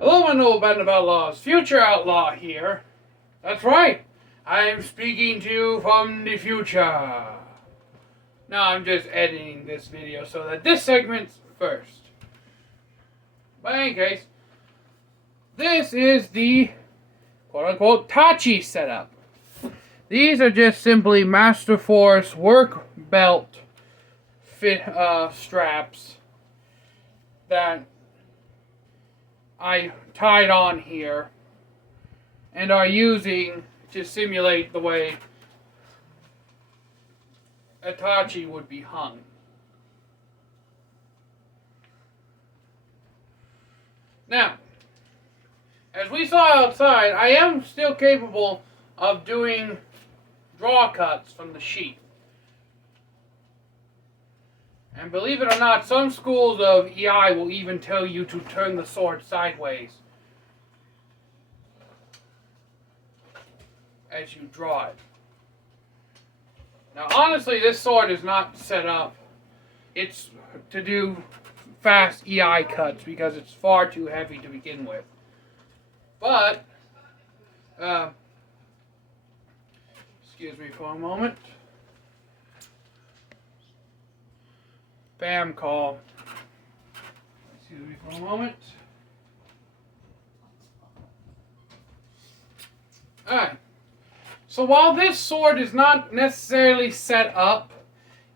Hello, my noble band of outlaws. Future outlaw here. That's right. I'm speaking to you from the future. Now I'm just editing this video so that this segment's first. But in any case, this is the quote-unquote tachi setup. These are just simply Master Force work belt straps that I tied on here and are using to simulate the way a tachi would be hung. Now, as we saw outside, I am still capable of doing draw cuts from the sheath. And believe it or not, some schools of EI will even tell you to turn the sword sideways as you draw it. Now, honestly, this sword is not set up. It's to do fast EI cuts because it's far too heavy to begin with. But, excuse me for a moment. Spam call. Excuse me for a moment. Alright. So while this sword is not necessarily set up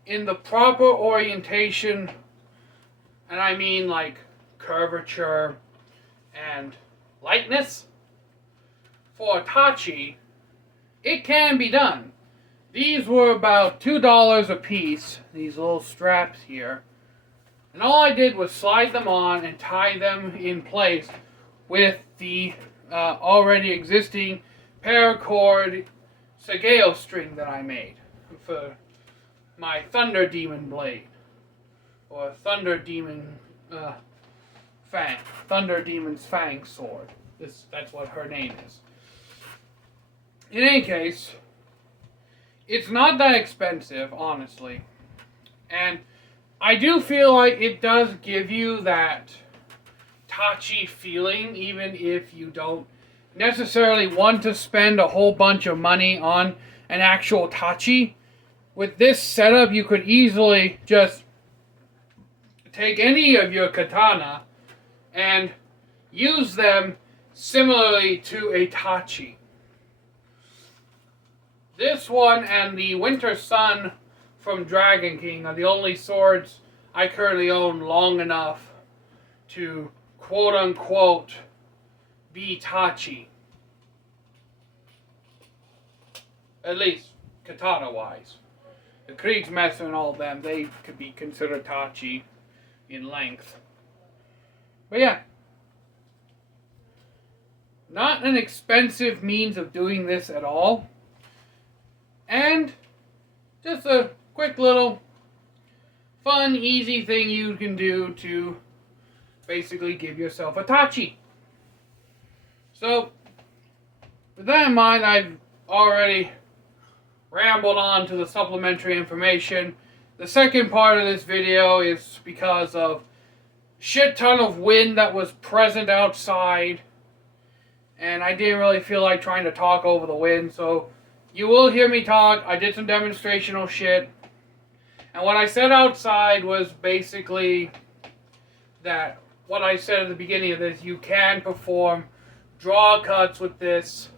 in the proper orientation, and I mean like curvature and lightness, for a tachi, it can be done. These were about $2 a piece, these little straps here. And all I did was slide them on and tie them in place with the already existing paracord Sageo string that I made for my Thunder Demon blade. Or Thunder Demon Fang. Thunder Demon's Fang sword. That's what her name is. In any case, it's not that expensive, honestly. And I do feel like it does give you that tachi feeling, even if you don't necessarily want to spend a whole bunch of money on an actual tachi. With this setup, you could easily just take any of your katana and use them similarly to a tachi. This one and the Winter Sun from Dragon King are the only swords I currently own long enough to quote-unquote be tachi. At least, katana-wise. The Kriegsmesser and all of them, they could be considered tachi in length. But yeah. Not an expensive means of doing this at all. And just a quick little fun, easy thing you can do to basically give yourself a tachi. So, with that in mind, I've already rambled on to the supplementary information. The second part of this video is because of shit ton of wind that was present outside, and I didn't really feel like trying to talk over the wind, so you will hear me talk. I did some demonstrational shit. And what I said outside was basically that what I said at the beginning of this, you can perform draw cuts with this.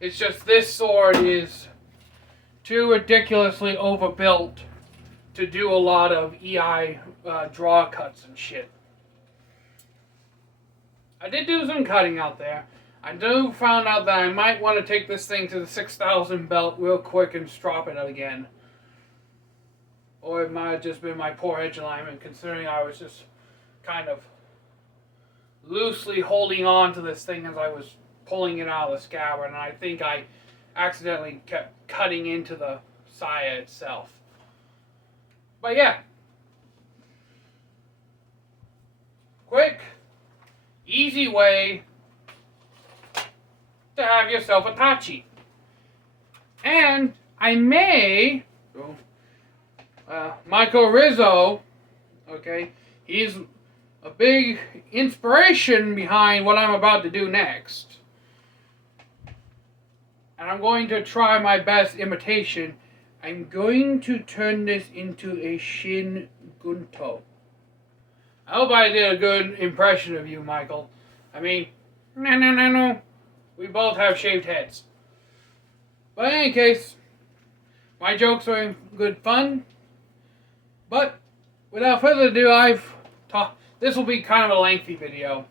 It's just this sword is too ridiculously overbuilt to do a lot of EI draw cuts and shit. I did do some cutting out there. I found out that I might want to take this thing to the 6,000 belt real quick and strop it again. Or it might have just been my poor edge alignment, considering I was just kind of loosely holding on to this thing as I was pulling it out of the scabbard, and I think I accidentally kept cutting into the saya itself. But yeah. Quick, easy way to have yourself a tachi. And I may, Michael Rizzo, okay, he's a big inspiration behind what I'm about to do next. And I'm going to try my best imitation. I'm going to turn this into a shin gunto. I hope I did a good impression of you, Michael. I mean, no. We both have shaved heads. But in any case, my jokes are in good fun. But without further ado, this will be kind of a lengthy video.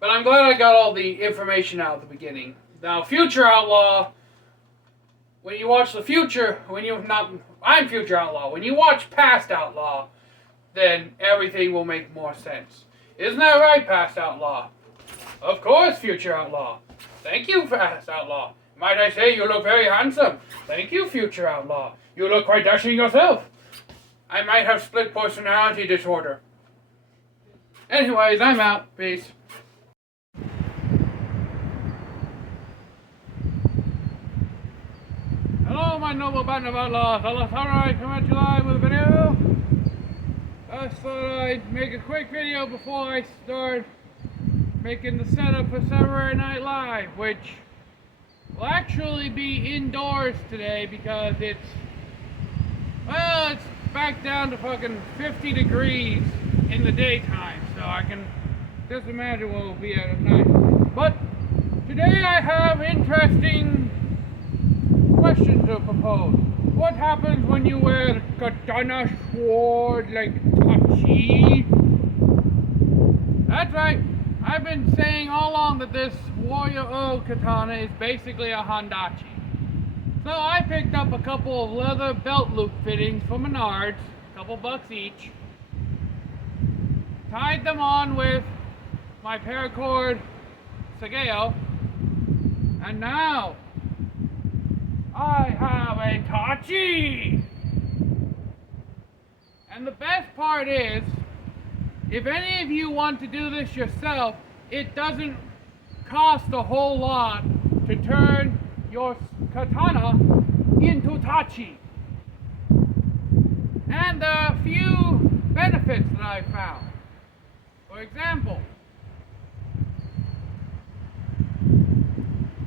But I'm glad I got all the information out at the beginning. Now, Future Outlaw, when you watch the future, I'm Future Outlaw. When you watch Past Outlaw, then everything will make more sense. Isn't that right, Past Outlaw? Of course, Future Outlaw. Thank you, Past Outlaw. Might I say you look very handsome. Thank you, Future Outlaw. You look quite dashing yourself. I might have split personality disorder. Anyways, I'm out. Peace. Hello, my noble band of outlaws. Hello, alright, come at you live with a video. I thought I'd make a quick video before I start making the setup for Saturday Night Live, which will actually be indoors today because it's back down to fucking 50 degrees in the daytime, so I can just imagine what it'll be at night. But today I have interesting questions to propose. What happens when you wear Katana sword like tachi? That's right. I've been saying all along that this Warrior Katana is basically a Hondachi. So I picked up a couple of leather belt loop fittings from Menards, a couple bucks each, tied them on with my paracord Sageo, and now I have a tachi! And the best part is, if any of you want to do this yourself, it doesn't cost a whole lot to turn your katana into tachi. And a few benefits that I found. For example,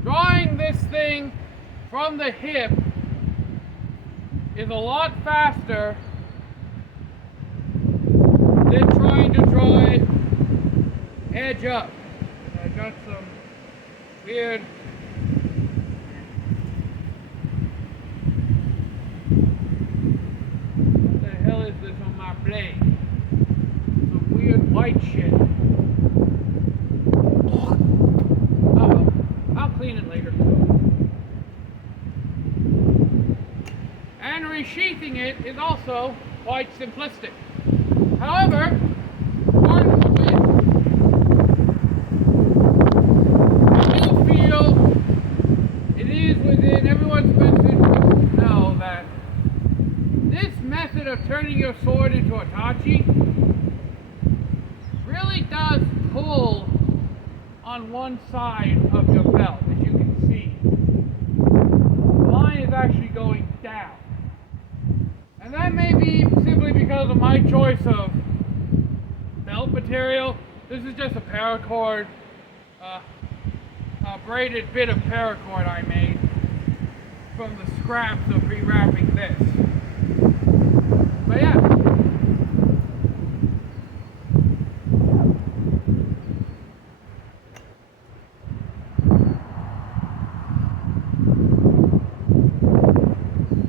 drawing this thing from the hip is a lot faster than trying to draw it edge up. I got some weird what the hell is this on my blade? Some weird white shit. I'll clean it later. And resheathing it is also quite simplistic. However, part of it, I do feel it is within everyone's best interest to know that this method of turning your sword into a tachi really does pull on one side of your belt, as you can see. The line is actually going down. And that may be simply because of my choice of belt material. This is just a paracord, a braided bit of paracord I made from the scraps of rewrapping this. But yeah.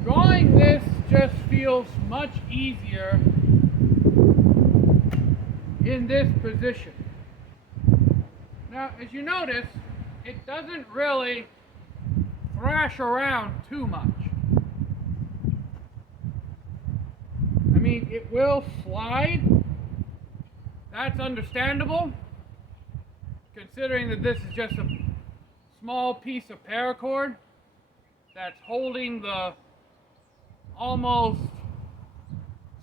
Drawing this just feels much easier in this position. Now, as you notice, it doesn't really thrash around too much. I mean, it will slide. That's understandable, considering that this is just a small piece of paracord that's holding the almost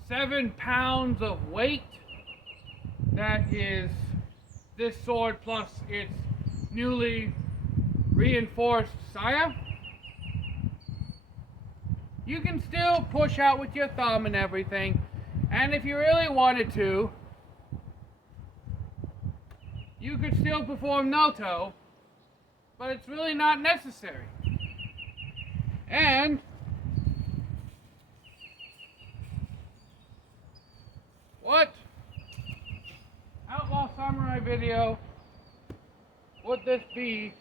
7 pounds of weight that is this sword plus its newly reinforced saya. You can still push out with your thumb and everything, and if you really wanted to, you could still perform Noto, but it's really not necessary. And what Outlaw Samurai video would this be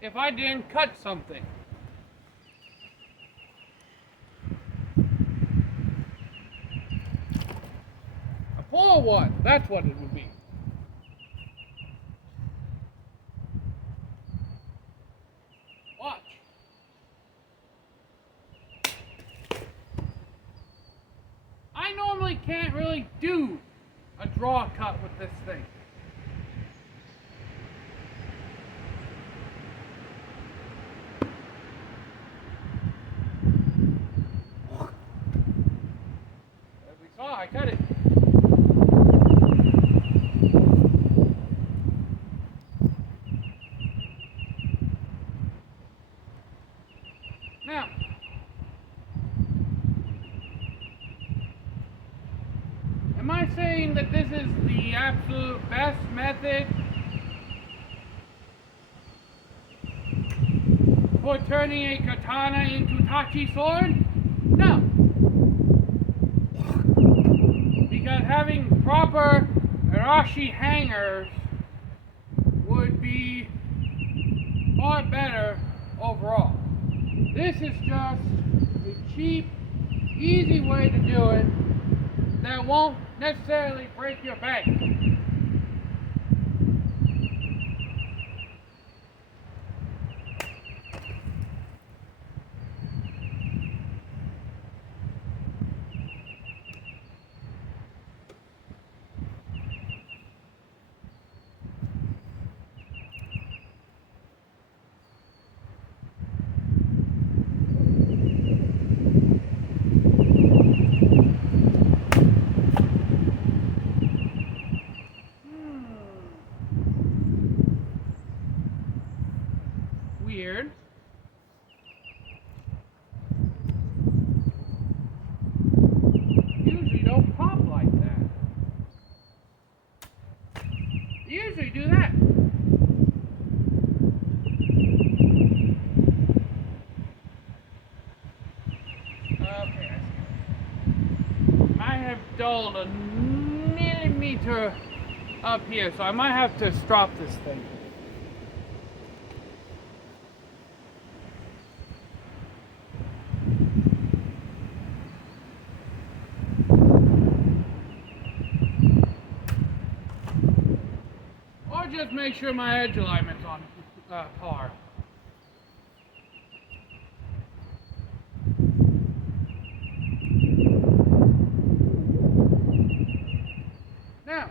if I didn't cut something? A poor one, that's what it would be. Watch. I normally can't really do a draw cut with this thing. As we saw, I cut it. Now, am I saying that this is the absolute best method for turning a katana into tachi sword? No. Because having proper arashi hangers would be far better overall. This is just a cheap, easy way to do it that won't necessarily break your bank. Weird. Usually don't pop like that. You usually do that. Okay, I have dulled a millimeter up here, so I might have to strop this thing. Just make sure my edge alignment's on par. Now,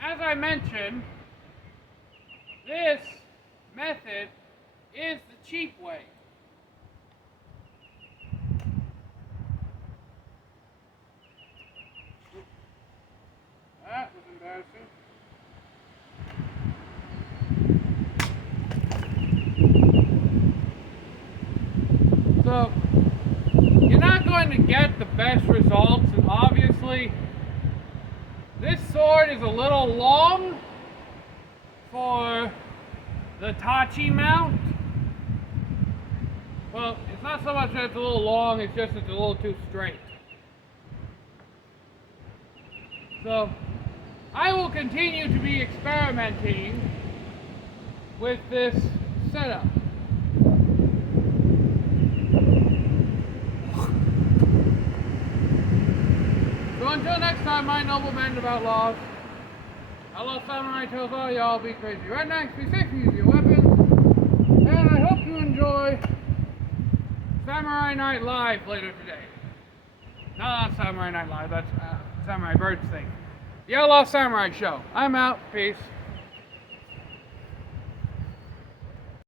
as I mentioned, this method is the cheap way. That was embarrassing. So, you're not going to get the best results, and obviously, this sword is a little long for the tachi mount. Well, it's not so much that it's a little long, it's just it's a little too straight. So, I will continue to be experimenting with this setup. So until next time, my noble band of outlaws, Outlaw Samurai tells all y'all be crazy rednecks, be safe, use your weapons, and I hope you enjoy Samurai Night Live later today. No, not Samurai Night Live, that's Samurai Bird's thing. The Outlaw Samurai Show. I'm out. Peace.